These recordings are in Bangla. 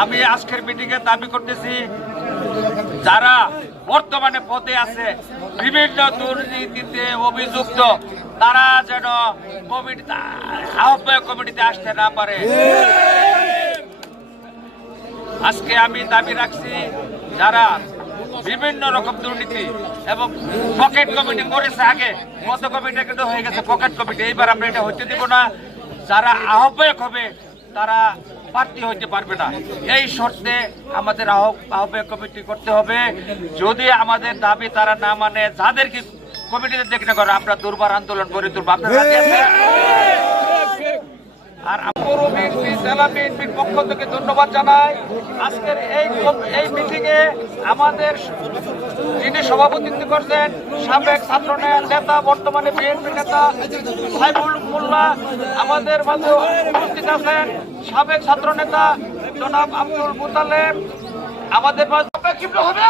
আমি আজকের মিটিংয়ে দাবি করতেছি, যারা বর্তমানে পদে আছে বিভিন্ন দুর্নীতিতে অভিযুক্ত তারা যেন আহ্বায়ক কমিটিতে আসতে না পারে। আজকে আমি দাবি রাখছি, যারা বিভিন্ন রকম দুর্নীতি এবং পকেট কমিটি করেছে, আগে কত কমিটি কিন্তু হয়ে গেছে পকেট কমিটি, এইবার আমরা এটা হইতে দিব না। যারা আহ্বায়ক হবে তারা প্রার্থী হইতে পারবে না। এই শর্তে আমাদের আহ্বায়ক কমিটি করতে হবে। যদি আমাদের দাবি তারা না মানে, যাদেরকে কমিটিতে দেখতে করে আমরা দুর্বার আন্দোলন করে তুলব। আপনারা রাজি আছেন? আর পুরো বিএনপি জেলা বিএনপির পক্ষ থেকে ধন্যবাদ জানাই। আজকের এই মিটিংয়ে আমাদের যিনি সভাপতিত্ব করছেন সাবেক ছাত্র নেতা বর্তমানে বিএনপি নেতা সাইফুল মোল্লা, আমাদের মাঝে উপস্থিত আছেন সাবেক ছাত্র নেতা জনাব আব্দুল মুতালেব, আমাদের মাঝে হবে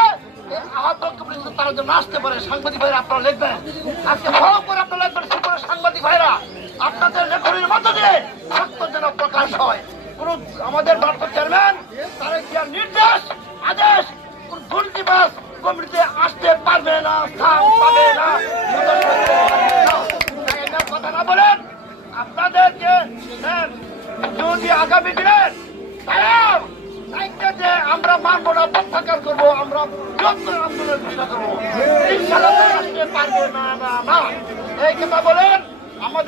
তারা যেন আসতে পারে। সাংবাদিক ভাইরা আপনারা লিখবেন, আজকে ভালো করে আপনারা লিখবেন, সাংবাদিক ভাইরা আপনাদের লেখনের মধ্য দিয়ে সত্য যেন প্রকাশ হয়। কোন আমাদের ভারপ্রাপ্ত চেয়ারম্যান তারেক জিয়ার নির্দেশ আদেশ কোন দুর্নীতিবাজ কমিটিতে আসতে পারবে না, স্থান পাবে না। কথা না বলেন আপনাদেরকে যদি আগামী দিনের যে আমরা মানব না, প্রত্যাখ্যান করবো, আমরা বৃহত্তর আন্দোলনের ঘোষণা করবো। ইনশাআল্লাহ আসতে পারবে না। এই কথা বলেন আমাদের